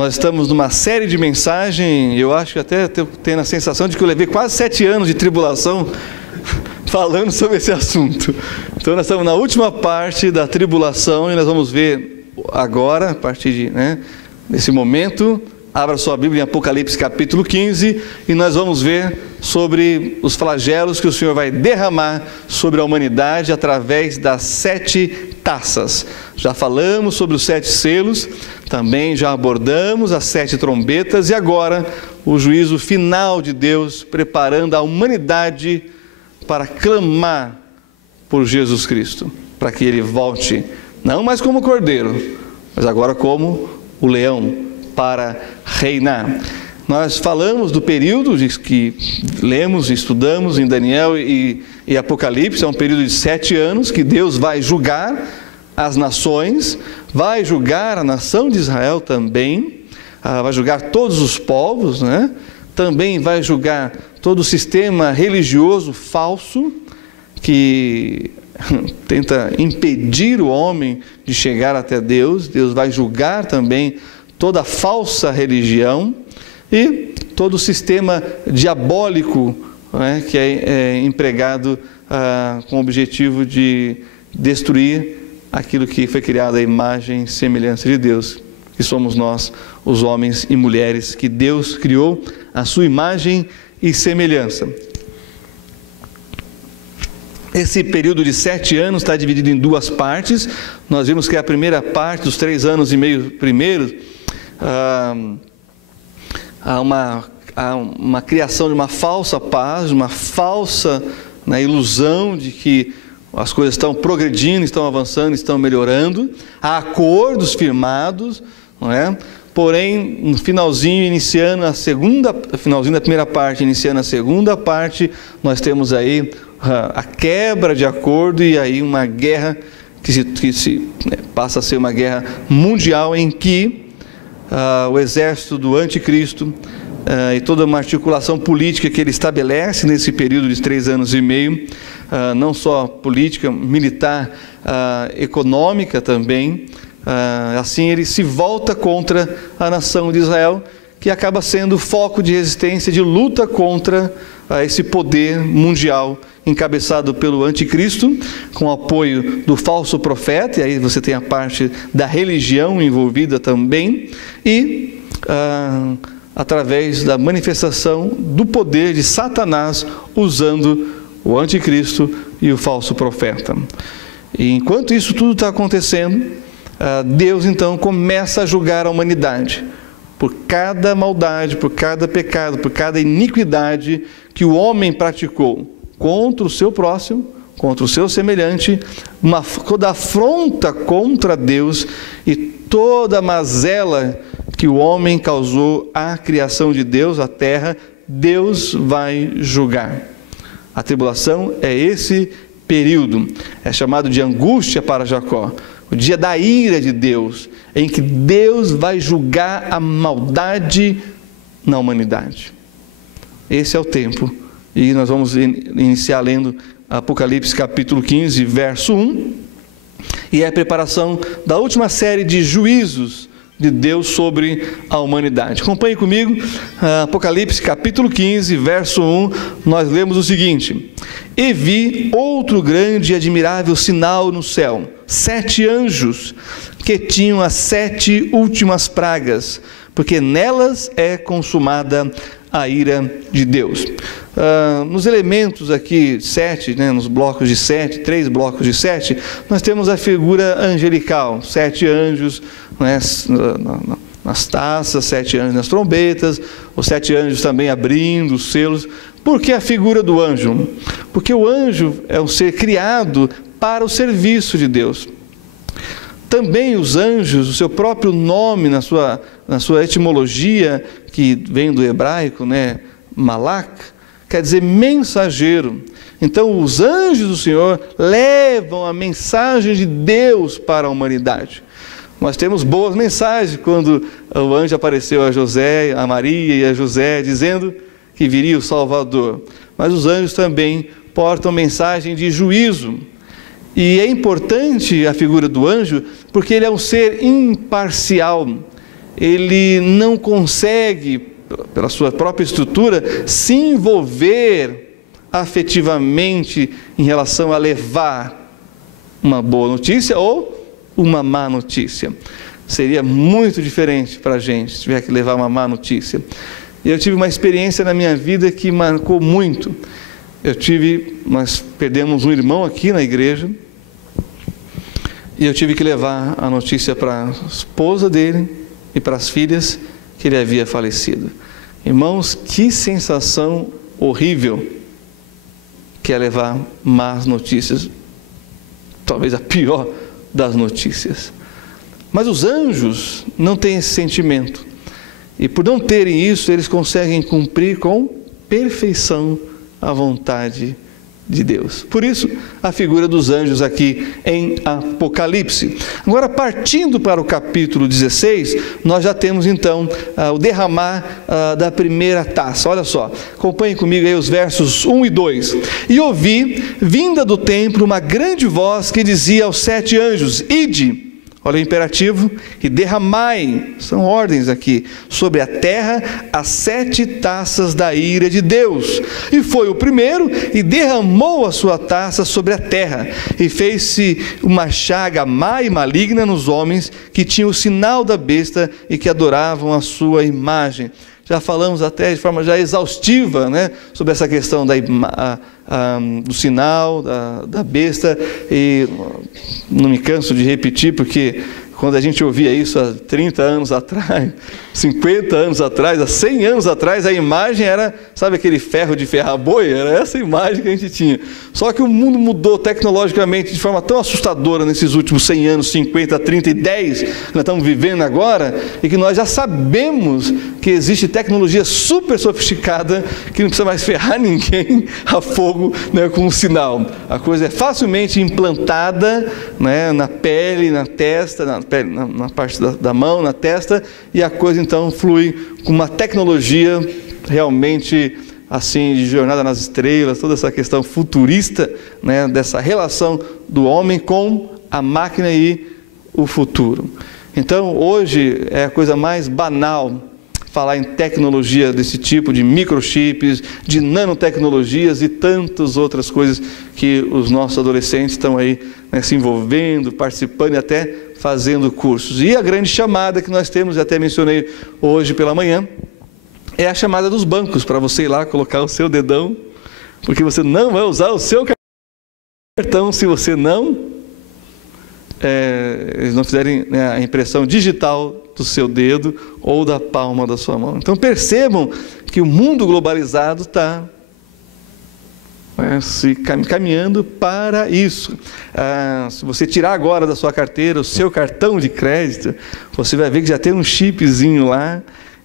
Nós estamos numa série de mensagens, eu acho que até tenho a sensação de que eu levei quase 7 anos de tribulação falando sobre esse assunto. Então nós estamos na última parte da tribulação e nós vamos ver agora, a partir desse momento, abra sua Bíblia em Apocalipse capítulo 15 e nós vamos ver sobre os flagelos que o Senhor vai derramar sobre a humanidade através das 7 taças. Já falamos sobre os 7 selos, também já abordamos as 7 trombetas e agora o juízo final de Deus preparando a humanidade para clamar por Jesus Cristo, para que Ele volte, não mais como cordeiro, mas agora como o leão, para reinar. Nós falamos do período que lemos e estudamos em Daniel e Apocalipse, é um período de 7 anos que Deus vai julgar as nações, vai julgar a nação de Israel também, vai julgar todos os povos, também vai julgar todo o sistema religioso falso que tenta impedir o homem de chegar até Deus. Deus vai julgar também toda a falsa religião e todo o sistema diabólico que é empregado com o objetivo de destruir aquilo que foi criado à imagem e semelhança de Deus, que somos nós, os homens e mulheres, que Deus criou à sua imagem e semelhança. Esse período de 7 anos está dividido em 2 partes. Nós vimos que a primeira parte, os 3 anos e meio primeiros, há uma criação de uma falsa paz, de uma falsa ilusão de que as coisas estão progredindo, estão avançando, estão melhorando. Há acordos firmados, não é? Porém, no finalzinho, finalzinho da primeira parte, iniciando a segunda parte, nós temos aí a quebra de acordo e aí uma guerra que passa a ser uma guerra mundial em que o exército do anticristo e toda uma articulação política que ele estabelece nesse período de 3 anos e meio, não só política, militar, econômica também, assim ele se volta contra a nação de Israel, que acaba sendo foco de resistência, de luta contra esse poder mundial encabeçado pelo anticristo, com o apoio do falso profeta, e aí você tem a parte da religião envolvida também, e através da manifestação do poder de Satanás usando o anticristo e o falso profeta. E enquanto isso tudo está acontecendo, Deus então começa a julgar a humanidade por cada maldade, por cada pecado, por cada iniquidade que o homem praticou contra o seu próximo, contra o seu semelhante, toda afronta contra Deus e toda a mazela que o homem causou à criação de Deus, à terra, Deus vai julgar. A tribulação é esse período, é chamado de angústia para Jacó, o dia da ira de Deus, em que Deus vai julgar a maldade na humanidade. Esse é o tempo, e nós vamos iniciar lendo Apocalipse capítulo 15, verso 1, e é a preparação da última série de juízos de Deus sobre a humanidade. Acompanhe comigo, Apocalipse capítulo 15, verso 1, nós lemos o seguinte: E vi outro grande e admirável sinal no céu, 7 anjos, que tinham as 7 últimas pragas, porque nelas é consumada a ira de Deus. Nos elementos aqui 7, nos blocos de 7, 3 blocos de 7, nós temos a figura angelical, 7 anjos nas taças, 7 anjos nas trombetas, os 7 anjos também abrindo os selos. Por que a figura do anjo? Porque o anjo é um ser criado para o serviço de Deus. Também os anjos, o seu próprio nome na sua etimologia, que vem do hebraico, malak, quer dizer mensageiro. Então os anjos do Senhor levam a mensagem de Deus para a humanidade. Nós temos boas mensagens quando o anjo apareceu a José, a Maria e a José, dizendo que viria o Salvador. Mas os anjos também portam mensagem de juízo. E é importante a figura do anjo, porque ele é um ser imparcial. ele não consegue, pela sua própria estrutura, se envolver afetivamente em relação a levar uma boa notícia ou uma má notícia. Seria muito diferente para a gente se tiver que levar uma má notícia. E eu tive uma experiência na minha vida que marcou muito. Nós perdemos um irmão aqui na igreja, e eu tive que levar a notícia para a esposa dele e para as filhas que ele havia falecido. Irmãos, que sensação horrível que é levar más notícias, talvez a pior das notícias. Mas os anjos não têm esse sentimento, e por não terem isso, eles conseguem cumprir com perfeição a vontade de Deus. Por isso, a figura dos anjos aqui em Apocalipse. Agora, partindo para o capítulo 16, nós já temos então o derramar da primeira taça. Olha só, acompanhem comigo aí os versos 1 e 2. E ouvi, vinda do templo, uma grande voz que dizia aos 7 anjos: ide, olha o imperativo, e derramai, são ordens aqui, sobre a terra as 7 taças da ira de Deus. E foi o primeiro, e derramou a sua taça sobre a terra, e fez-se uma chaga má e maligna nos homens que tinham o sinal da besta e que adoravam a sua imagem. Já falamos até de forma já exaustiva, né, sobre essa questão do sinal, da besta, e não me canso de repetir, porque quando a gente ouvia isso há 30 anos atrás, 50 anos atrás, há 100 anos atrás, a imagem era, sabe aquele ferro de ferrar boi? Era essa imagem que a gente tinha. Só que o mundo mudou tecnologicamente de forma tão assustadora nesses últimos 100 anos, 50, 30 e 10, que nós estamos vivendo agora, e que nós já sabemos que existe tecnologia super sofisticada, que não precisa mais ferrar ninguém a fogo, né, com um sinal. A coisa é facilmente implantada, né, na pele, na testa, na parte da mão, na testa, e a coisa então flui com uma tecnologia realmente assim, de jornada nas estrelas, toda essa questão futurista, né, dessa relação do homem com a máquina e o futuro. Então, hoje é a coisa mais banal falar em tecnologia desse tipo, de microchips, de nanotecnologias e tantas outras coisas que os nossos adolescentes estão aí, né, se envolvendo, participando e até fazendo cursos. E a grande chamada que nós temos, até mencionei hoje pela manhã, é a chamada dos bancos, para você ir lá colocar o seu dedão, porque você não vai usar o seu cartão se você eles não fizerem, né, a impressão digital do seu dedo ou da palma da sua mão. Então percebam que o mundo globalizado está se caminhando para isso. Se você tirar agora da sua carteira o seu cartão de crédito, você vai ver que já tem um chipzinho lá,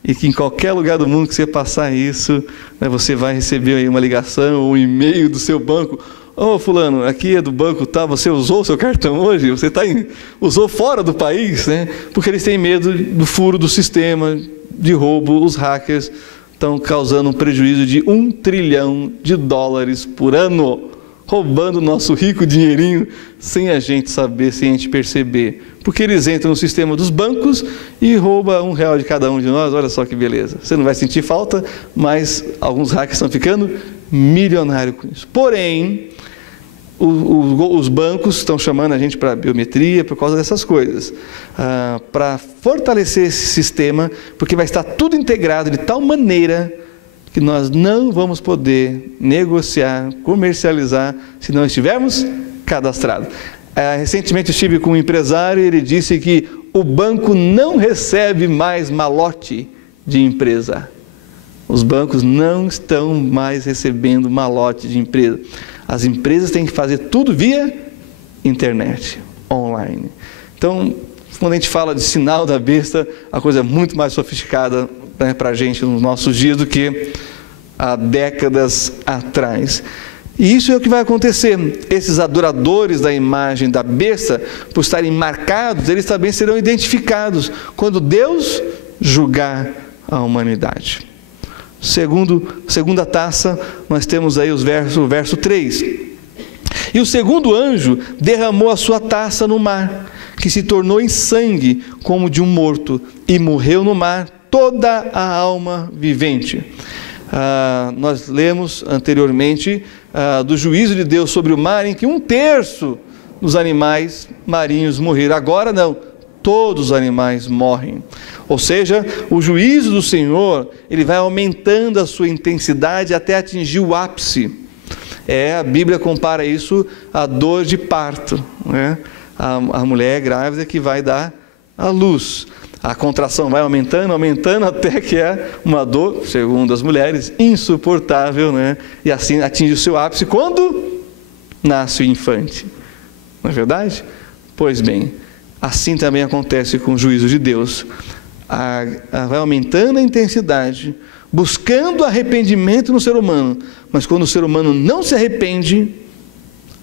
e que em qualquer lugar do mundo que você passar isso, né, você vai receber aí uma ligação ou um e-mail do seu banco. Ô, fulano, aqui é do banco, tá? Você usou o seu cartão hoje? Você usou fora do país, né? Porque eles têm medo do furo do sistema, de roubo. Os hackers estão causando um prejuízo de $1 trilhão por ano, roubando o nosso rico dinheirinho sem a gente saber, sem a gente perceber. Porque eles entram no sistema dos bancos e roubam R$1 de cada um de nós. Olha só que beleza. Você não vai sentir falta, mas alguns hackers estão ficando milionários com isso. Porém, os bancos estão chamando a gente para biometria por causa dessas coisas, para fortalecer esse sistema, porque vai estar tudo integrado de tal maneira que nós não vamos poder negociar, comercializar, se não estivermos cadastrados. Recentemente eu estive com um empresário e ele disse que o banco não recebe mais malote de empresa. Os bancos não estão mais recebendo malote de empresa. As empresas têm que fazer tudo via internet, online. Então, quando a gente fala de sinal da besta, a coisa é muito mais sofisticada, né, para a gente nos nossos dias do que há décadas atrás. E isso é o que vai acontecer. Esses adoradores da imagem da besta, por estarem marcados, eles também serão identificados quando Deus julgar a humanidade. Segunda taça, nós temos aí o verso 3. E o segundo anjo derramou a sua taça no mar, que se tornou em sangue como de um morto, e morreu no mar toda a alma vivente. Nós lemos anteriormente do juízo de Deus sobre o mar, em que 1/3 dos animais marinhos morreram. Agora não, todos os animais morrem. Ou seja, o juízo do Senhor, ele vai aumentando a sua intensidade até atingir o ápice. A Bíblia compara isso à dor de parto, né? A mulher grávida que vai dar à luz. A contração vai aumentando, aumentando, até que é uma dor, segundo as mulheres, insuportável, né? E assim atinge o seu ápice quando nasce o infante. Não é verdade? Pois bem, assim também acontece com o juízo de Deus. Vai aumentando a intensidade, buscando arrependimento no ser humano, mas quando o ser humano não se arrepende,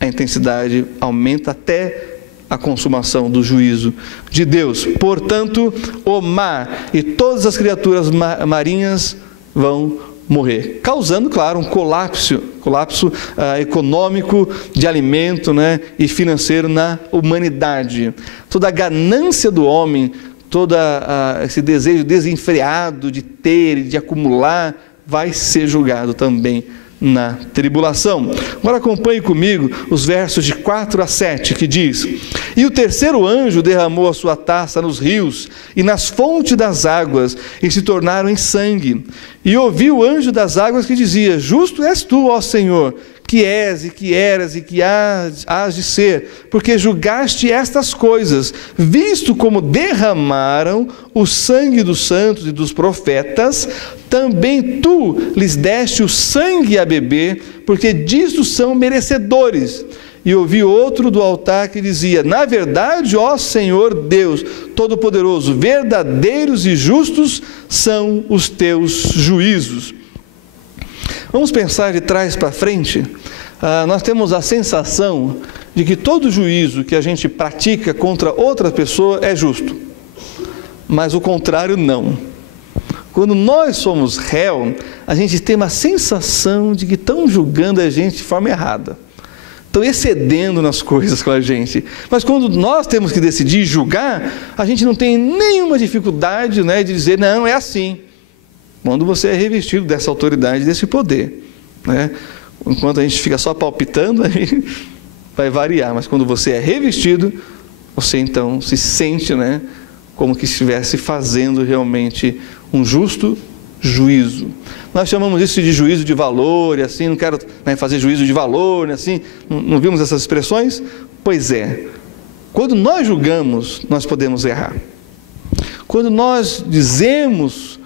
a intensidade aumenta até a consumação do juízo de Deus. Portanto, o mar e todas as criaturas marinhas vão morrer, causando, claro, um colapso econômico, de alimento, né, e financeiro na humanidade. Toda a ganância do homem, todo esse desejo desenfreado de ter e de acumular, vai ser julgado também na tribulação. Agora acompanhe comigo os versos de 4 a 7, que diz: E o terceiro anjo derramou a sua taça nos rios e nas fontes das águas, e se tornaram em sangue. E ouvi o anjo das águas que dizia: Justo és tu, ó Senhor, que és e que eras e que hás de ser, porque julgaste estas coisas, visto como derramaram o sangue dos santos e dos profetas, também tu lhes deste o sangue a beber, porque disto são merecedores. E ouvi outro do altar que dizia: Na verdade, ó Senhor Deus Todo-Poderoso, verdadeiros e justos são os teus juízos. Vamos pensar de trás para frente. Nós temos a sensação de que todo juízo que a gente pratica contra outra pessoa é justo, mas o contrário não. Quando nós somos réu, a gente tem uma sensação de que estão julgando a gente de forma errada, estão excedendo nas coisas com a gente. Mas quando nós temos que decidir julgar, a gente não tem nenhuma dificuldade, né, de dizer: não, é assim. Quando você é revestido dessa autoridade, desse poder, né? Enquanto a gente fica só palpitando, aí vai variar, mas quando você é revestido, você então se sente, né, como que estivesse fazendo realmente um justo juízo. Nós chamamos isso de juízo de valor, e assim, não quero, né, fazer juízo de valor, né, assim, não vimos essas expressões? Pois é, quando nós julgamos, nós podemos errar. Quando nós dizemos,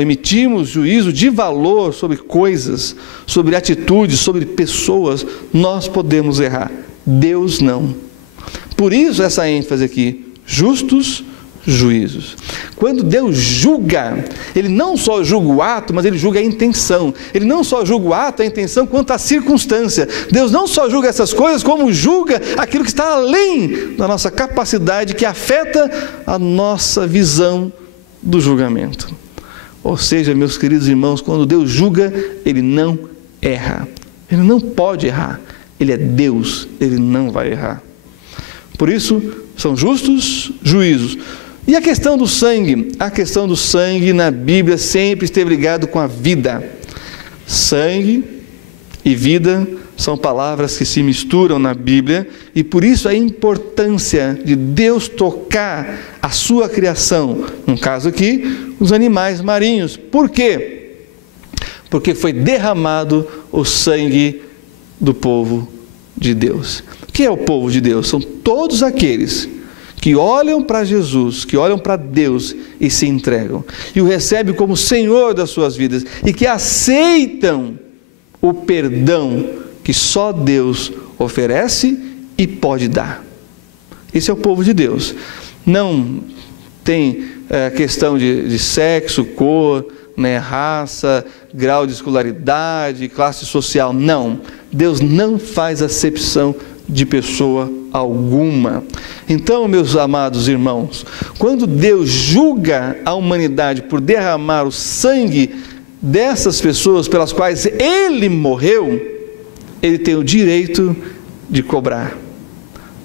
emitimos juízo de valor sobre coisas, sobre atitudes, sobre pessoas, nós podemos errar. Deus não. Por isso essa ênfase aqui: justos juízos. Quando Deus julga, Ele não só julga o ato, mas Ele julga a intenção. Ele não só julga o ato, a intenção, quanto a circunstância. Deus não só julga essas coisas, como julga aquilo que está além da nossa capacidade, que afeta a nossa visão do julgamento. Ou seja, meus queridos irmãos, quando Deus julga, Ele não erra. Ele não pode errar. Ele é Deus, Ele não vai errar. Por isso, são justos juízos. E a questão do sangue? A questão do sangue na Bíblia sempre esteve ligado com a vida. Sangue e vida são palavras que se misturam na Bíblia, e por isso a importância de Deus tocar a sua criação, no caso aqui, os animais marinhos. Por quê? Porque foi derramado o sangue do povo de Deus. O que é o povo de Deus? São todos aqueles que olham para Jesus, que olham para Deus e se entregam, e o recebem como Senhor das suas vidas, e que aceitam o perdão que só Deus oferece e pode dar. Esse é o povo de Deus. Não tem questão de sexo, cor, né, raça, grau de escolaridade, classe social. Não. Deus não faz acepção de pessoa alguma. Então, meus amados irmãos, quando Deus julga a humanidade por derramar o sangue dessas pessoas pelas quais Ele morreu, Ele tem o direito de cobrar.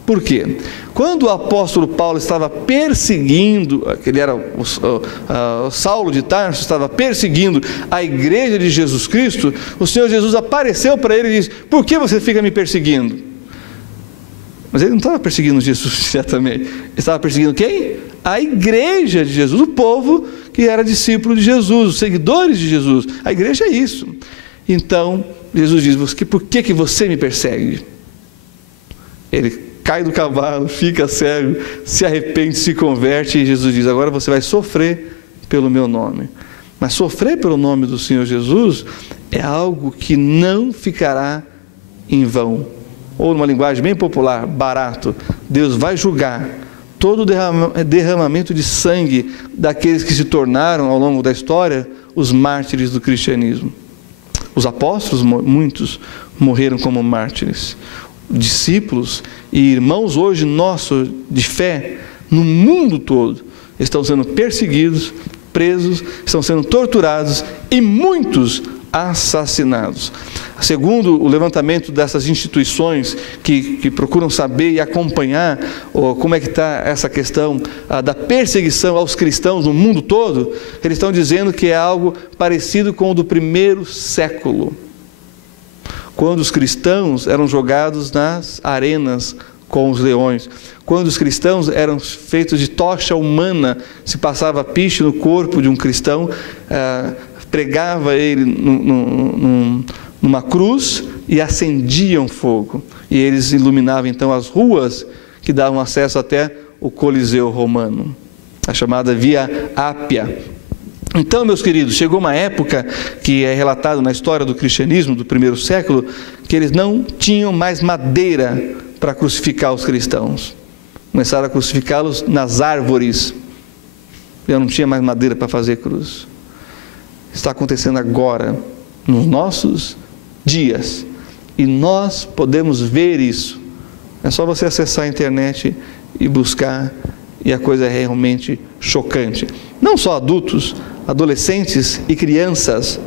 Por quê? Quando o apóstolo Paulo estava perseguindo, ele era o Saulo de Tarso, estava perseguindo a igreja de Jesus Cristo, o Senhor Jesus apareceu para ele e disse: por que você fica me perseguindo? Mas ele não estava perseguindo Jesus diretamente, ele estava perseguindo quem? A igreja de Jesus, o povo que era discípulo de Jesus, os seguidores de Jesus. A igreja é isso. Então Jesus diz: por que você me persegue? Ele cai do cavalo, fica cego, se arrepende, se converte, e Jesus diz: agora você vai sofrer pelo meu nome. Mas sofrer pelo nome do Senhor Jesus é algo que não ficará em vão. Ou numa linguagem bem popular, barato, Deus vai julgar todo o derramamento de sangue daqueles que se tornaram ao longo da história os mártires do cristianismo. Os apóstolos, muitos, morreram como mártires. Discípulos e irmãos hoje nossos de fé no mundo todo estão sendo perseguidos, presos, estão sendo torturados e muitos assassinados. Segundo o levantamento dessas instituições que procuram saber e acompanhar como é que está essa questão da perseguição aos cristãos no mundo todo, eles estão dizendo que é algo parecido com o do primeiro século, quando os cristãos eram jogados nas arenas com os leões, quando os cristãos eram feitos de tocha humana, se passava piche no corpo de um cristão, pregava ele numa cruz e acendiam fogo, e eles iluminavam então as ruas que davam acesso até o Coliseu romano, a chamada Via Ápia. Então, meus queridos, chegou uma época que é relatado na história do cristianismo do primeiro século, que eles não tinham mais madeira para crucificar os cristãos. Começaram a crucificá-los nas árvores. Eu não tinha mais madeira para fazer cruz. Está acontecendo agora, nos nossos dias, e nós podemos ver isso. É só você acessar a internet e buscar, e a coisa é realmente chocante. Não só adultos, adolescentes e crianças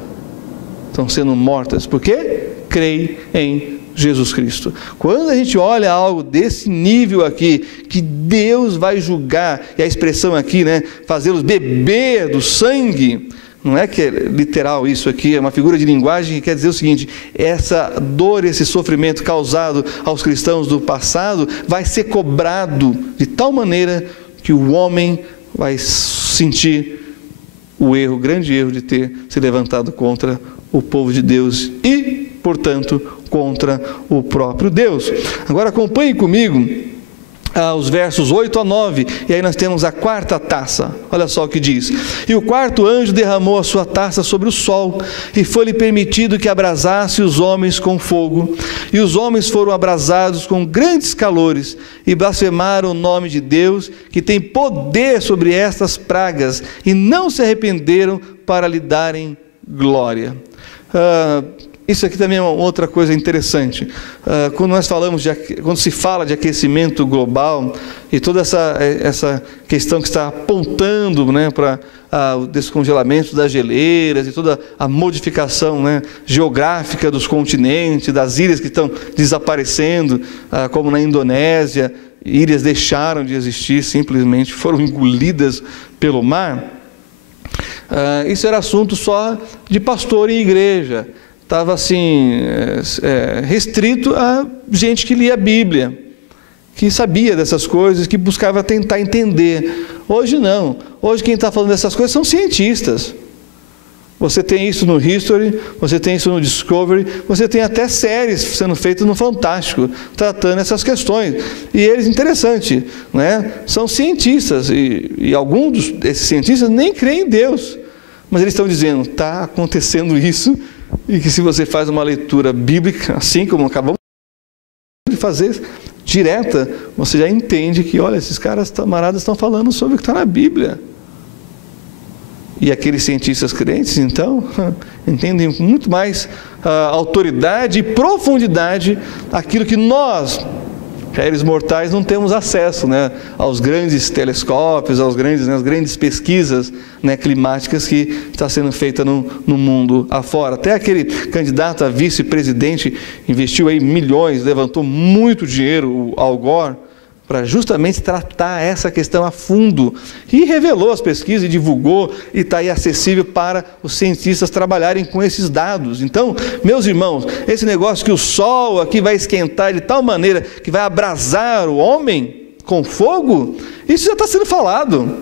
estão sendo mortas, porque creem em Jesus Cristo. Quando a gente olha algo desse nível aqui, que Deus vai julgar, e a expressão aqui, fazê-los beber do sangue, não é que é literal isso aqui, é uma figura de linguagem que quer dizer o seguinte: essa dor, esse sofrimento causado aos cristãos do passado vai ser cobrado de tal maneira que o homem vai sentir o erro, o grande erro de ter se levantado contra o povo de Deus e, portanto, contra o próprio Deus. Agora acompanhe comigo os versos 8 a 9, e aí nós temos a quarta taça. Olha só o que diz: e o quarto anjo derramou a sua taça sobre o sol, e foi-lhe permitido que abrasasse os homens com fogo, e os homens foram abrasados com grandes calores, e blasfemaram o nome de Deus, que tem poder sobre estas pragas, e não se arrependeram para lhe darem glória. Isso aqui também é uma outra coisa interessante. Quando se fala de aquecimento global e toda essa questão que está apontando para o descongelamento das geleiras e toda a modificação geográfica dos continentes, das ilhas que estão desaparecendo, como na Indonésia, ilhas deixaram de existir, simplesmente foram engolidas pelo mar. Isso era assunto só de pastor e igreja. Estava assim, restrito a gente que lia a Bíblia, que sabia dessas coisas, que buscava tentar entender. Hoje não. Hoje quem está falando dessas coisas são cientistas. Você tem isso no History, você tem isso no Discovery, você tem até séries sendo feitas no Fantástico, tratando essas questões. E eles, interessante, são cientistas, e alguns desses cientistas nem creem em Deus. Mas eles estão dizendo: está acontecendo isso, e que se você faz uma leitura bíblica, assim como acabamos de fazer, direta, você já entende que, olha, esses camaradas estão falando sobre o que está na Bíblia. E aqueles cientistas crentes, então, entendem com muito mais autoridade e profundidade aquilo que nós, Réis mortais não temos acesso, né, aos grandes telescópios, às grandes pesquisas, né, climáticas que está sendo feita no mundo afora. Até aquele candidato a vice-presidente investiu aí milhões, levantou muito dinheiro, o Al Gore, para justamente tratar essa questão a fundo, e revelou as pesquisas, e divulgou, e está aí acessível para os cientistas trabalharem com esses dados. Então, meus irmãos, esse negócio que o sol aqui vai esquentar de tal maneira que vai abrasar o homem com fogo, isso já está sendo falado.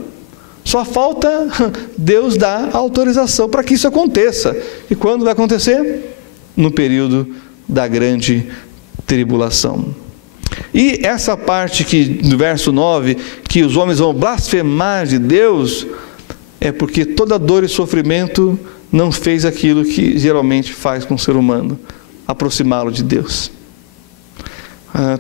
Só falta Deus dar autorização para que isso aconteça. E quando vai acontecer? No período da grande tribulação. E essa parte que, no verso 9, que os homens vão blasfemar de Deus, é porque toda dor e sofrimento não fez aquilo que geralmente faz com o ser humano, aproximá-lo de Deus.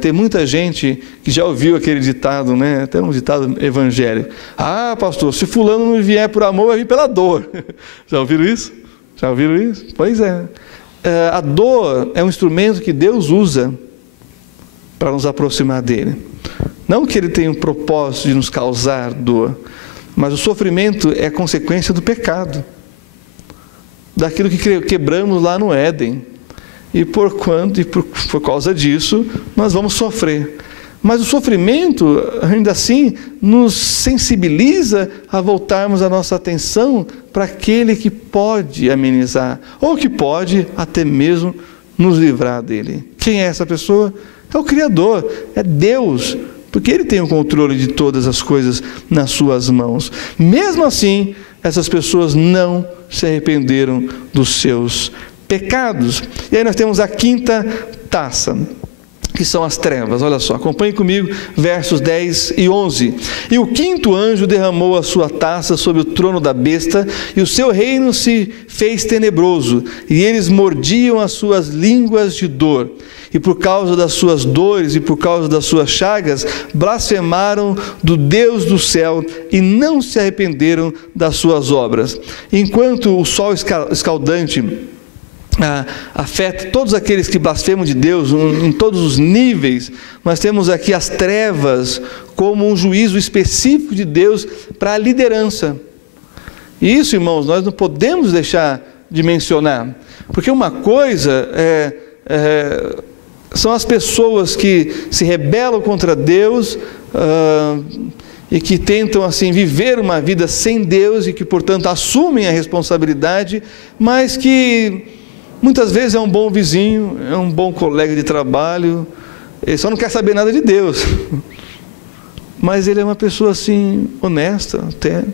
Tem muita gente que já ouviu aquele ditado, né? Até um ditado evangélico. Ah, pastor, se fulano não vier por amor, vai vir pela dor. Já ouviram isso? Já ouviram isso? Pois é. A dor é um instrumento que Deus usa para nos aproximar dele. Não que ele tenha um propósito de nos causar dor, mas o sofrimento é consequência do pecado, daquilo que quebramos lá no Éden. E por causa disso, nós vamos sofrer. Mas o sofrimento, ainda assim, nos sensibiliza a voltarmos a nossa atenção para aquele que pode amenizar, ou que pode até mesmo nos livrar dele. Quem é essa pessoa? É o Criador, é Deus, porque Ele tem o controle de todas as coisas nas suas mãos. Mesmo assim, essas pessoas não se arrependeram dos seus pecados. E aí nós temos a quinta taça, que são as trevas. Olha só, acompanhe comigo, versos 10 e 11. E o quinto anjo derramou a sua taça sobre o trono da besta, e o seu reino se fez tenebroso, e eles mordiam as suas línguas de dor. E por causa das suas dores e por causa das suas chagas, blasfemaram do Deus do céu e não se arrependeram das suas obras. Enquanto o sol escaldante afeta todos aqueles que blasfemam de Deus em todos os níveis, nós temos aqui as trevas como um juízo específico de Deus para a liderança. E isso, irmãos, nós não podemos deixar de mencionar, porque uma coisa são as pessoas que se rebelam contra Deus e que tentam assim viver uma vida sem Deus e que, portanto, assumem a responsabilidade, mas que muitas vezes é um bom vizinho, é um bom colega de trabalho, ele só não quer saber nada de Deus, mas ele é uma pessoa assim honesta até.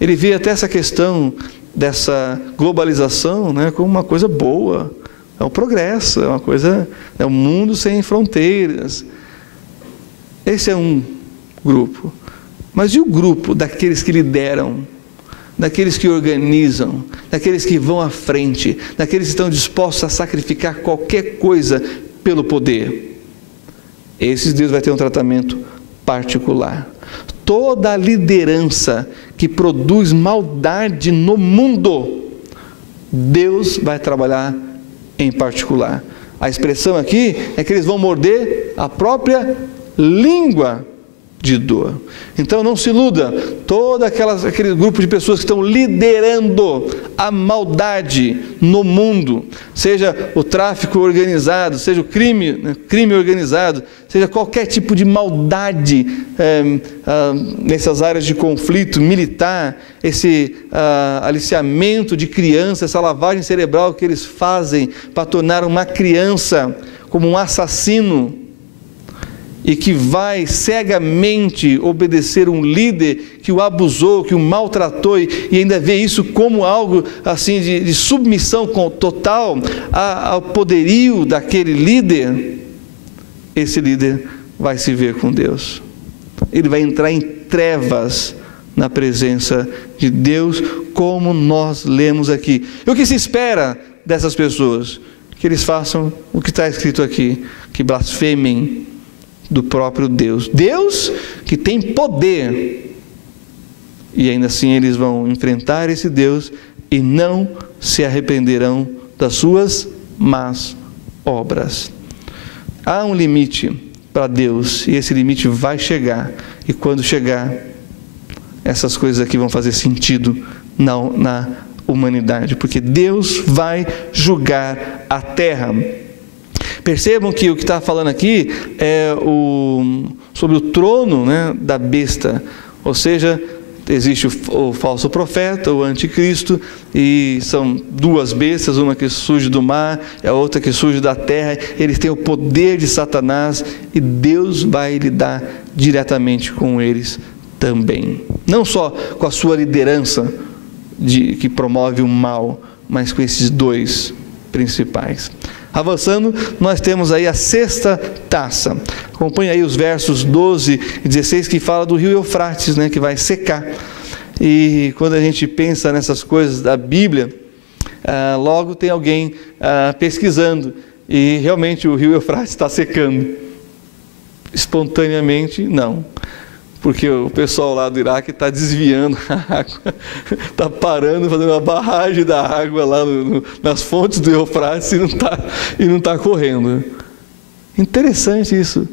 Ele vê até essa questão dessa globalização, né, como uma coisa boa. É o progresso, é um mundo sem fronteiras. Esse é um grupo. Mas e o grupo daqueles que lideram, daqueles que organizam, daqueles que vão à frente, daqueles que estão dispostos a sacrificar qualquer coisa pelo poder? Esses Deus vai ter um tratamento particular. Toda a liderança que produz maldade no mundo, Deus vai trabalhar em particular. A expressão aqui é que eles vão morder a própria língua de dor. Então não se iluda, todo aquele grupo de pessoas que estão liderando a maldade no mundo, seja o tráfico organizado, seja o crime organizado, seja qualquer tipo de maldade nessas áreas de conflito militar, esse aliciamento de criança, essa lavagem cerebral que eles fazem para tornar uma criança como um assassino, e que vai cegamente obedecer um líder que o abusou, que o maltratou, e ainda vê isso como algo assim de submissão total ao poderio daquele líder, esse líder vai se ver com Deus. Ele vai entrar em trevas na presença de Deus, como nós lemos aqui. E o que se espera dessas pessoas? Que eles façam o que está escrito aqui, que blasfemem do próprio Deus. Deus que tem poder. E ainda assim eles vão enfrentar esse Deus e não se arrependerão das suas más obras. Há um limite para Deus, e esse limite vai chegar, e quando chegar, essas coisas aqui vão fazer sentido na humanidade, porque Deus vai julgar a terra. Percebam que o que está falando aqui é sobre o trono, né, da besta, ou seja, existe o falso profeta, o anticristo, e são duas bestas, uma que surge do mar, e a outra que surge da terra. Eles têm o poder de Satanás, e Deus vai lidar diretamente com eles também. Não só com a sua liderança que promove o mal, mas com esses dois principais. Avançando, nós temos aí a sexta taça. Acompanhe aí os versos 12 e 16, que fala do rio Eufrates, né, que vai secar. E quando a gente pensa nessas coisas da Bíblia, logo tem alguém pesquisando, e realmente o rio Eufrates está secando. Espontaneamente, não. Porque o pessoal lá do Iraque está desviando a água, está parando, fazendo uma barragem da água lá nas fontes do Eufrates, e não está correndo. Interessante isso.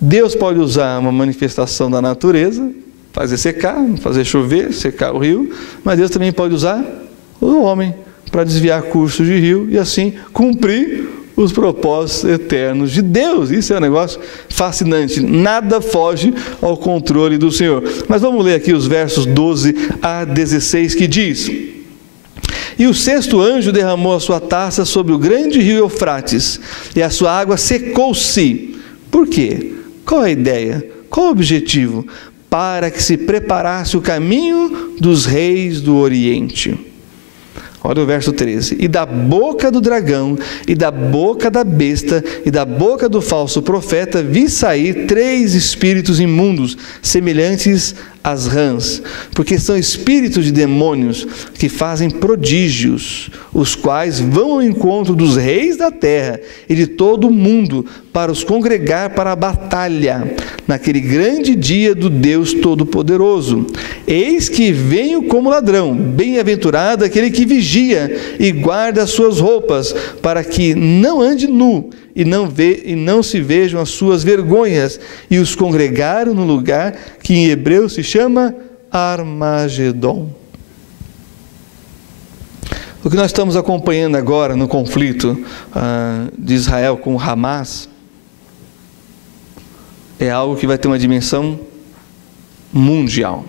Deus pode usar uma manifestação da natureza, fazer secar, fazer chover, secar o rio, mas Deus também pode usar o homem para desviar cursos de rio e assim cumprir os propósitos eternos de Deus. Isso é um negócio fascinante. Nada foge ao controle do Senhor. Mas vamos ler aqui os versos 12 a 16, que diz: E o sexto anjo derramou a sua taça sobre o grande rio Eufrates, e a sua água secou-se. Por quê? Qual a ideia? Qual o objetivo? Para que se preparasse o caminho dos reis do Oriente. Olha o verso 13. E da boca do dragão, e da boca da besta, e da boca do falso profeta, vi sair 3 espíritos imundos, semelhantes às rãs, porque são espíritos de demônios que fazem prodígios, os quais vão ao encontro dos reis da terra e de todo o mundo, para os congregar para a batalha, naquele grande dia do Deus Todo-Poderoso. Eis que venho como ladrão, bem-aventurado aquele que vigia e guarda as suas roupas, para que não ande nu, e não se vejam as suas vergonhas. E os congregaram no lugar que em hebreu se chama Armagedon. O que nós estamos acompanhando agora no conflito de Israel com Hamas é algo que vai ter uma dimensão mundial.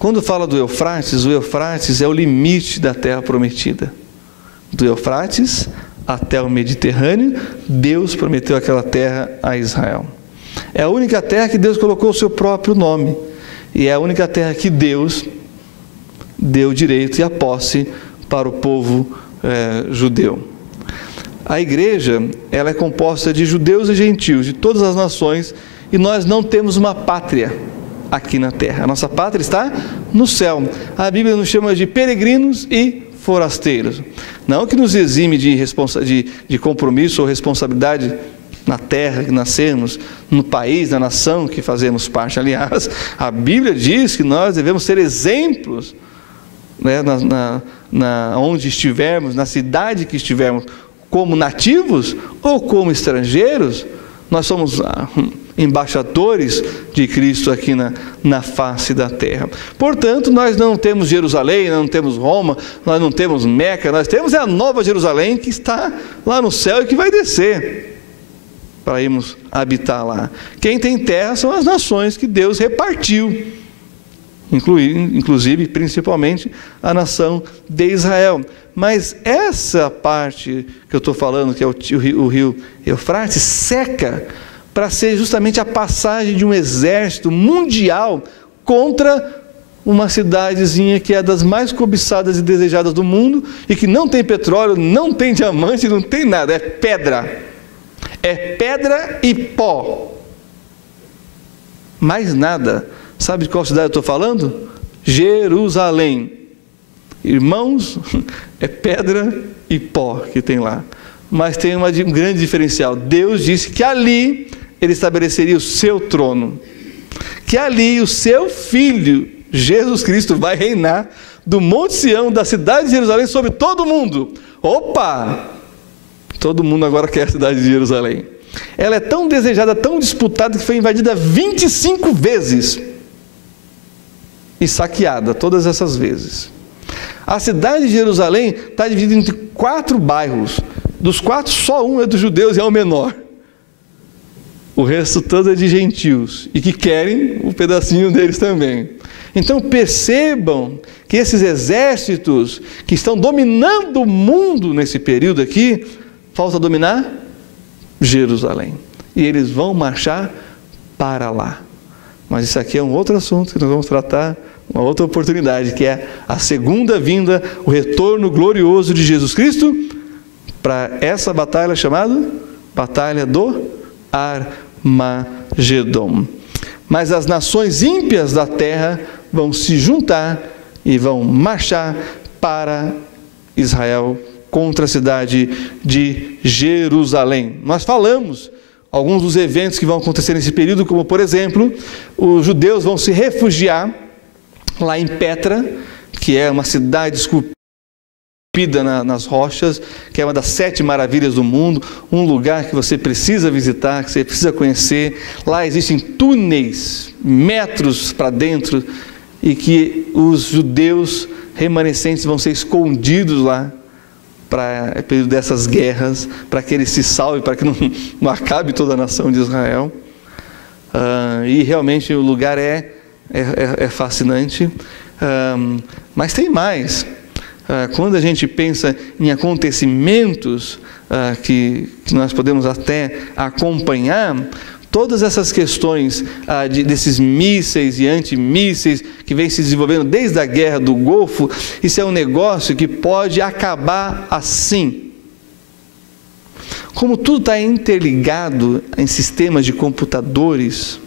Quando fala do Eufrates, o Eufrates é o limite da terra prometida. Do Eufrates até o Mediterrâneo, Deus prometeu aquela terra a Israel. É a única terra que Deus colocou o seu próprio nome, e é a única terra que Deus deu o direito e a posse para o povo judeu. A igreja, ela é composta de judeus e gentios, de todas as nações, e nós não temos uma pátria aqui na terra. A nossa pátria está no céu. A Bíblia nos chama de peregrinos e forasteiros. Não que nos exime de compromisso ou responsabilidade na terra que nascemos, no país, na nação que fazemos parte. Aliás, a Bíblia diz que nós devemos ser exemplos, né, onde estivermos, na cidade que estivermos, como nativos ou como estrangeiros. Nós somos embaixadores de Cristo aqui na face da terra. Portanto, nós não temos Jerusalém, não temos Roma, nós não temos Meca, nós temos a Nova Jerusalém, que está lá no céu e que vai descer para irmos habitar lá. Quem tem terra são as nações que Deus repartiu, inclusive, principalmente, a nação de Israel. Mas essa parte que eu estou falando, que é o rio Eufrates, seca para ser justamente a passagem de um exército mundial contra uma cidadezinha que é das mais cobiçadas e desejadas do mundo, e que não tem petróleo, não tem diamante, não tem nada, é pedra. É pedra e pó. Mais nada. Sabe de qual cidade eu estou falando? Jerusalém. Irmãos, é pedra e pó que tem lá. Mas tem um grande diferencial. Deus disse que ali Ele estabeleceria o seu trono. Que ali o seu Filho, Jesus Cristo, vai reinar do Monte Sião, da cidade de Jerusalém, sobre todo mundo. Opa! Todo mundo agora quer a cidade de Jerusalém. ela é tão desejada, tão disputada, que foi invadida 25 vezes e saqueada todas essas vezes. A cidade de Jerusalém está dividida entre 4 bairros. Dos 4, só um é dos judeus e é o menor. O resto todo é de gentios e que querem um pedacinho deles também. Então percebam que esses exércitos que estão dominando o mundo nesse período aqui, falta dominar Jerusalém. E eles vão marchar para lá. Mas isso aqui é um outro assunto que nós vamos tratar, uma outra oportunidade, que é a segunda vinda, o retorno glorioso de Jesus Cristo para essa batalha chamada Batalha do Armagedon. Mas as nações ímpias da terra vão se juntar e vão marchar para Israel, contra a cidade de Jerusalém. Nós falamos alguns dos eventos que vão acontecer nesse período, como por exemplo, os judeus vão se refugiar lá em Petra, que é uma cidade esculpida nas rochas, que é uma das 7 maravilhas do mundo, um lugar que você precisa visitar, que você precisa conhecer. Lá existem túneis, metros para dentro, e que os judeus remanescentes vão ser escondidos lá, para o período dessas guerras, para que eles se salvem, para que não acabe toda a nação de Israel. E realmente o lugar é fascinante. Mas tem mais. Quando a gente pensa em acontecimentos que nós podemos até acompanhar, todas essas questões desses mísseis e antimísseis que vem se desenvolvendo desde a Guerra do Golfo, isso é um negócio que pode acabar assim. Como tudo está interligado em sistemas de computadores.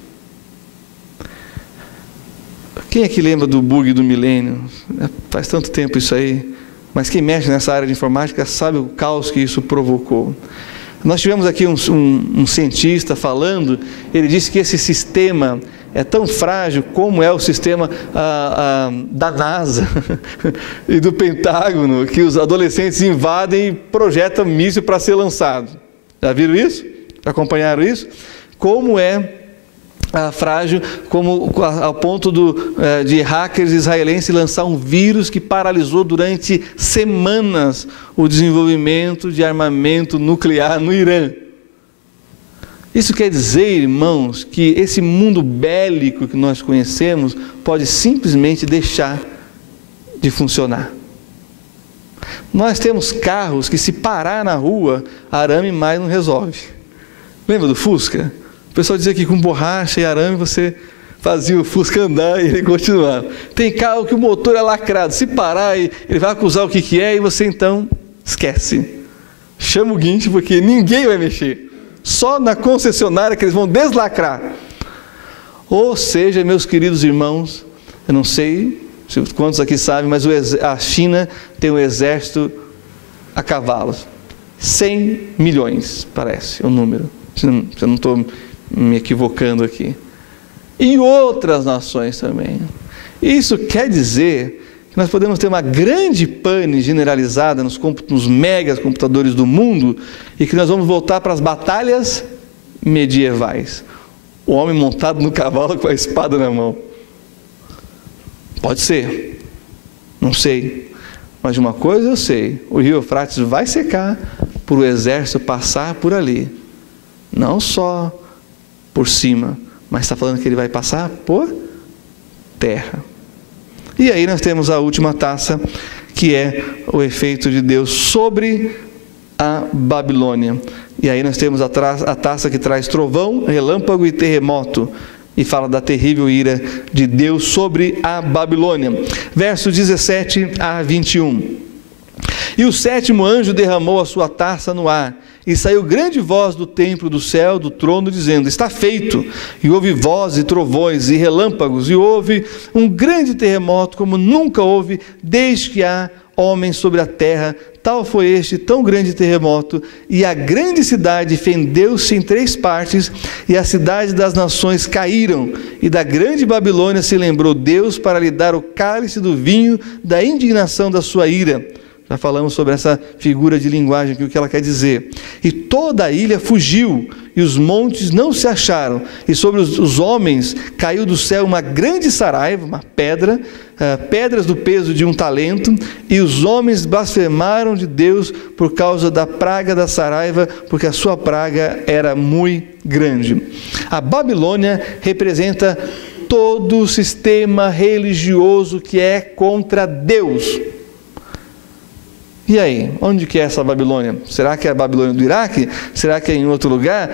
Quem é que lembra do bug do milênio? Faz tanto tempo isso aí, mas quem mexe nessa área de informática sabe o caos que isso provocou. Nós tivemos aqui um cientista falando, ele disse que esse sistema é tão frágil como é o sistema da NASA e do Pentágono, que os adolescentes invadem e projetam míssil para ser lançado. Já viram isso? Já acompanharam isso? Como é frágil, como ao ponto de hackers israelenses lançar um vírus que paralisou durante semanas o desenvolvimento de armamento nuclear no Irã. Isso quer dizer, irmãos, que esse mundo bélico que nós conhecemos pode simplesmente deixar de funcionar. Nós temos carros que, se parar na rua, arame mais não resolve. Lembra do Fusca? O pessoal dizia que com borracha e arame você fazia o Fusca andar e ele continuava. Tem carro que o motor é lacrado, se parar ele vai acusar o que é e você então esquece. Chama o guincho porque ninguém vai mexer. Só na concessionária que eles vão deslacrar. Ou seja, meus queridos irmãos, eu não sei quantos aqui sabem, mas a China tem um exército a cavalos. 100 milhões, parece o número. Se eu não estou me equivocando aqui. E outras nações também. Isso quer dizer que nós podemos ter uma grande pane generalizada nos megas computadores do mundo e que nós vamos voltar para as batalhas medievais. O homem montado no cavalo com a espada na mão. Pode ser. Não sei. Mas de uma coisa eu sei. O rio Eufrates vai secar por o exército passar por ali. Não só por cima, mas está falando que ele vai passar por terra. E aí nós temos a última taça, que é o efeito de Deus sobre a Babilônia. E aí nós temos a taça que traz trovão, relâmpago e terremoto, e fala da terrível ira de Deus sobre a Babilônia. Versos 17 a 21. E o 7º anjo derramou a sua taça no ar, e saiu grande voz do templo do céu, do trono, dizendo: está feito. E houve vozes, e trovões, e relâmpagos, e houve um grande terremoto, como nunca houve, desde que há homens sobre a terra. Tal foi este tão grande terremoto, e a grande cidade fendeu-se em 3 partes, e a cidade das nações caíram, e da grande Babilônia se lembrou Deus para lhe dar o cálice do vinho da indignação da sua ira. Já falamos sobre essa figura de linguagem aqui, o que ela quer dizer. E toda a ilha fugiu, e os montes não se acharam, e sobre os homens caiu do céu uma grande saraiva, uma pedra, pedras do peso de 1 talento, e os homens blasfemaram de Deus por causa da praga da saraiva, porque a sua praga era muito grande. A Babilônia representa todo o sistema religioso que é contra Deus. E aí, onde que é essa Babilônia? Será que é a Babilônia do Iraque? Será que é em outro lugar?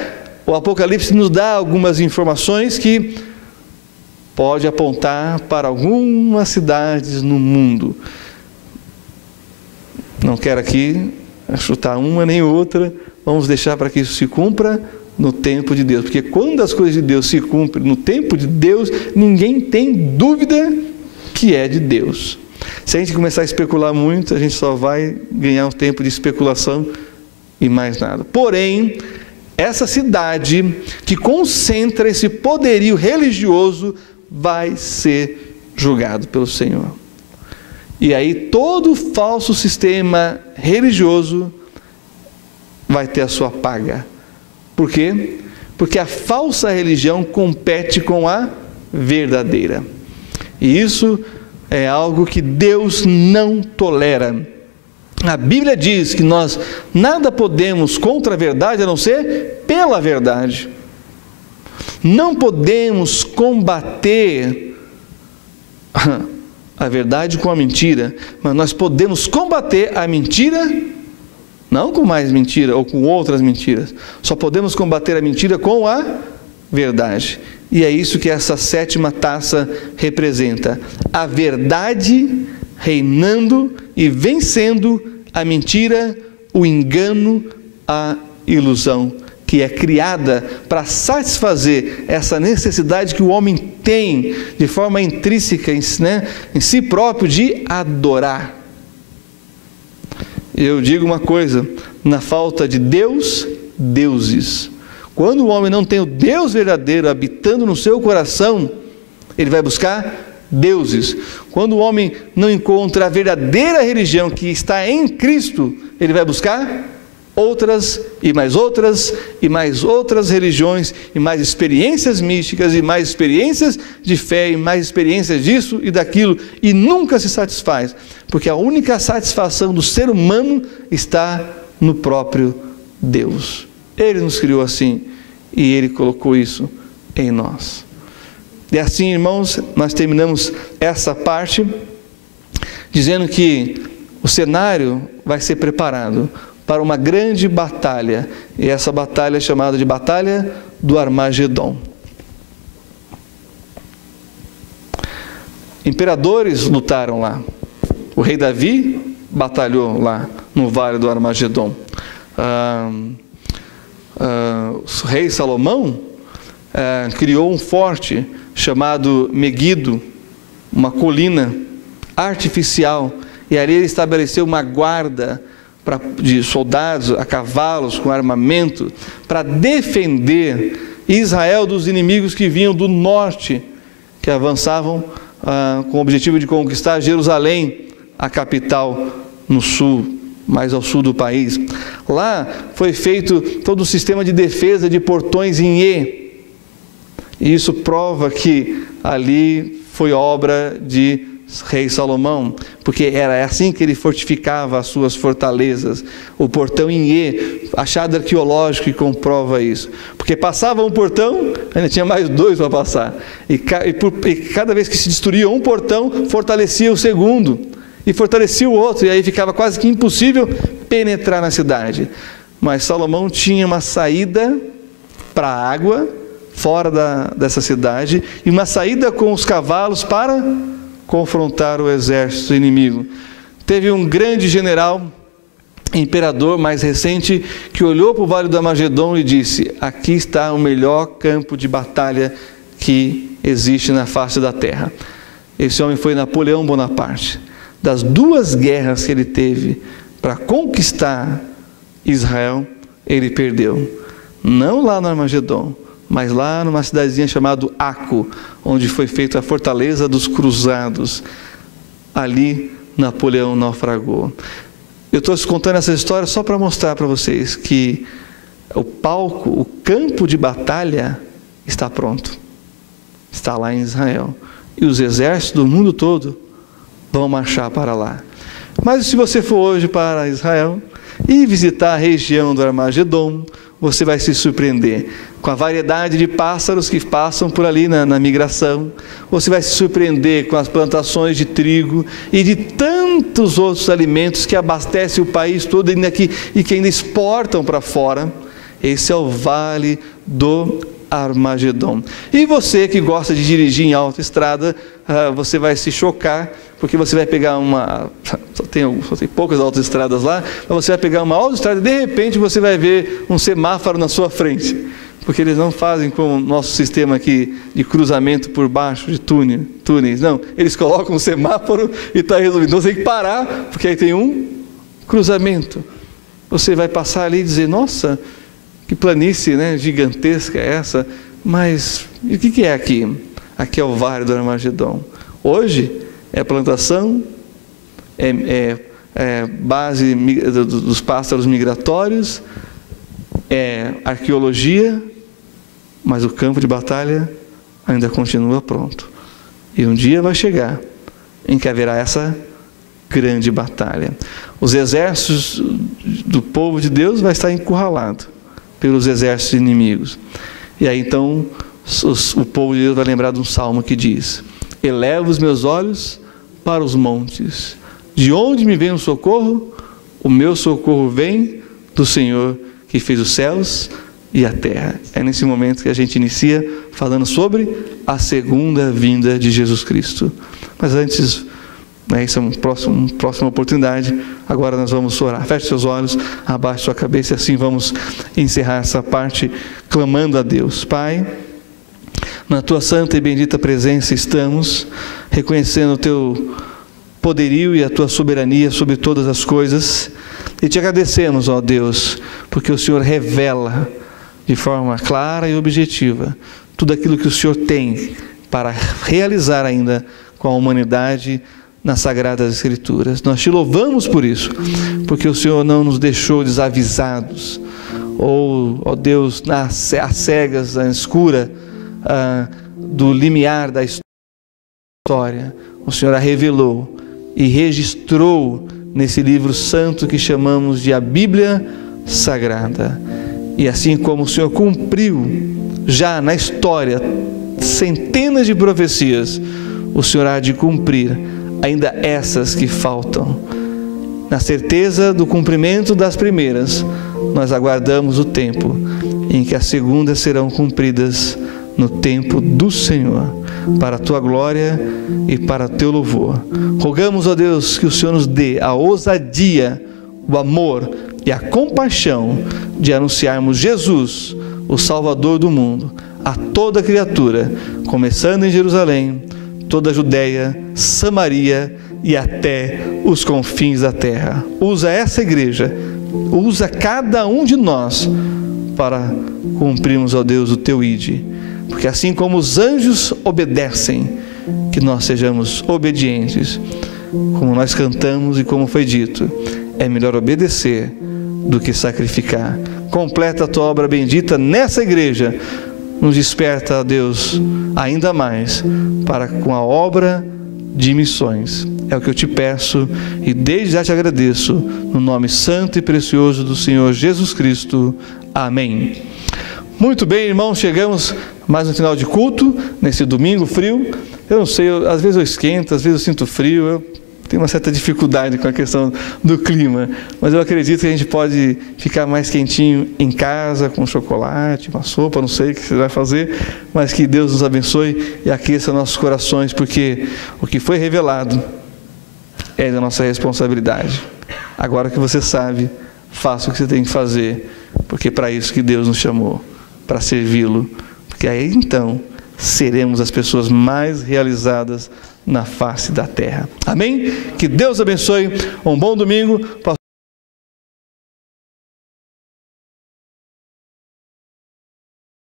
O Apocalipse nos dá algumas informações que pode apontar para algumas cidades no mundo. Não quero aqui chutar uma nem outra, vamos deixar para que isso se cumpra no tempo de Deus, porque quando as coisas de Deus se cumprem no tempo de Deus, ninguém tem dúvida que é de Deus. Se a gente começar a especular muito, a gente só vai ganhar um tempo de especulação e mais nada. Porém, essa cidade que concentra esse poderio religioso vai ser julgado pelo Senhor. E aí todo falso sistema religioso vai ter a sua paga. Por quê? Porque a falsa religião compete com a verdadeira. E isso é algo que Deus não tolera. A Bíblia diz que nós nada podemos contra a verdade a não ser pela verdade. Não podemos combater a verdade com a mentira, mas nós podemos combater a mentira não com mais mentira ou com outras mentiras. Só podemos combater a mentira com a verdade. E é isso que essa 7ª taça representa. A verdade reinando e vencendo a mentira, o engano, a ilusão, que é criada para satisfazer essa necessidade que o homem tem de forma intrínseca, em si próprio, de adorar. Eu digo uma coisa, na falta de Deus, deuses. Quando o homem não tem o Deus verdadeiro habitando no seu coração, ele vai buscar deuses. Quando o homem não encontra a verdadeira religião que está em Cristo, ele vai buscar outras e mais outras e mais outras religiões e mais experiências místicas e mais experiências de fé e mais experiências disso e daquilo, e nunca se satisfaz, porque a única satisfação do ser humano está no próprio Deus. Ele nos criou assim e Ele colocou isso em nós. E assim, irmãos, nós terminamos essa parte dizendo que o cenário vai ser preparado para uma grande batalha, e essa batalha é chamada de Batalha do Armagedon. Imperadores lutaram lá. O rei Davi batalhou lá no Vale do Armagedon. O rei Salomão criou um forte chamado Megido, uma colina artificial, e ali ele estabeleceu uma guarda de soldados a cavalos com armamento para defender Israel dos inimigos que vinham do norte, que avançavam com o objetivo de conquistar Jerusalém, a capital no sul, mais ao sul do país. Lá foi feito todo um sistema de defesa de portões em E, e isso prova que ali foi obra de rei Salomão, porque era assim que ele fortificava as suas fortalezas. O portão em E, achado arqueológico, que comprova isso, porque passava um portão, ainda tinha mais 2 para passar, e cada vez que se destruía um portão, fortalecia o segundo, e fortalecia o outro, e aí ficava quase que impossível penetrar na cidade. Mas Salomão tinha uma saída para a água, fora dessa cidade, e uma saída com os cavalos para confrontar o exército inimigo. Teve um grande general, imperador mais recente, que olhou para o Vale do Armagedon e disse: aqui está o melhor campo de batalha que existe na face da terra. Esse homem foi Napoleão Bonaparte. Das 2 guerras que ele teve para conquistar Israel, ele perdeu. Não lá no Armagedon, mas lá numa cidadezinha chamada Aco, onde foi feita a fortaleza dos cruzados. Ali Napoleão naufragou. eu estou contando essa história só para mostrar para vocês que o palco, o campo de batalha está pronto. Está lá em Israel. E os exércitos do mundo todo vão marchar para lá. Mas se você for hoje para Israel e visitar a região do Armagedon, você vai se surpreender com a variedade de pássaros que passam por ali na migração. Você vai se surpreender com as plantações de trigo e de tantos outros alimentos que abastecem o país todo e que ainda exportam para fora. Esse é o Vale do Armagedon. E você que gosta de dirigir em autoestrada, você vai se chocar, porque você vai pegar só tem poucas autoestradas lá, mas você vai pegar uma autoestrada e de repente você vai ver um semáforo na sua frente, porque eles não fazem como o nosso sistema aqui de cruzamento por baixo de túneis, não, eles colocam um semáforo e está resolvido. Então você tem que parar, porque aí tem um cruzamento. Você vai passar ali e dizer, nossa, que planície, né, gigantesca é essa, mas e o que é aqui? Aqui é o Vale do Armagedon. Hoje é plantação, é base dos pássaros migratórios, é arqueologia, mas o campo de batalha ainda continua pronto. E um dia vai chegar em que haverá essa grande batalha. Os exércitos do povo de Deus vai estar encurralado pelos exércitos inimigos. E aí então o povo de Deus vai lembrar de um salmo que diz: elevo os meus olhos para os montes, de onde me vem o socorro? O meu socorro vem do Senhor que fez os céus e a terra. É nesse momento que a gente inicia falando sobre a segunda vinda de Jesus Cristo. Mas antes, isso é uma próxima oportunidade. Agora nós vamos orar. Feche seus olhos, abaixe sua cabeça e assim vamos encerrar essa parte clamando a Deus. Pai, na tua santa e bendita presença estamos, reconhecendo o teu poderio e a tua soberania sobre todas as coisas, e te agradecemos, ó Deus, porque o Senhor revela de forma clara e objetiva tudo aquilo que o Senhor tem para realizar ainda com a humanidade nas Sagradas Escrituras. Nós te louvamos por isso, porque o Senhor não nos deixou desavisados, ou, ó Deus, às cegas, na escura do limiar da história. O Senhor a revelou e registrou nesse livro santo que chamamos de a Bíblia Sagrada. E assim como o Senhor cumpriu já na história centenas de profecias, o Senhor há de cumprir ainda essas que faltam. Na certeza do cumprimento das primeiras, nós aguardamos o tempo em que as segundas serão cumpridas no tempo do Senhor, para a tua glória e para o teu louvor. Rogamos, ó Deus, que o Senhor nos dê a ousadia, o amor e a compaixão de anunciarmos Jesus, o Salvador do mundo, a toda criatura, começando em Jerusalém, toda a Judéia, Samaria e até os confins da terra. Usa essa igreja, usa cada um de nós para cumprirmos, ó Deus, o teu ide. Porque assim como os anjos obedecem, que nós sejamos obedientes, como nós cantamos e como foi dito, é melhor obedecer do que sacrificar. Completa a tua obra bendita nessa igreja, nos desperta, ó Deus, ainda mais para com a obra de missões. É o que eu te peço e desde já te agradeço, no nome santo e precioso do Senhor Jesus Cristo. Amém. Muito bem, irmãos, chegamos mais no final de culto, nesse domingo frio. Eu não sei, às vezes eu esquento, às vezes eu sinto frio, eu tenho uma certa dificuldade com a questão do clima, mas eu acredito que a gente pode ficar mais quentinho em casa, com chocolate, uma sopa, não sei o que você vai fazer, mas que Deus nos abençoe e aqueça nossos corações, porque o que foi revelado é da nossa responsabilidade. Agora que você sabe, faça o que você tem que fazer, porque é para isso que Deus nos chamou, para servi-lo, porque aí então seremos as pessoas mais realizadas na face da terra. Amém? Que Deus abençoe, um bom domingo.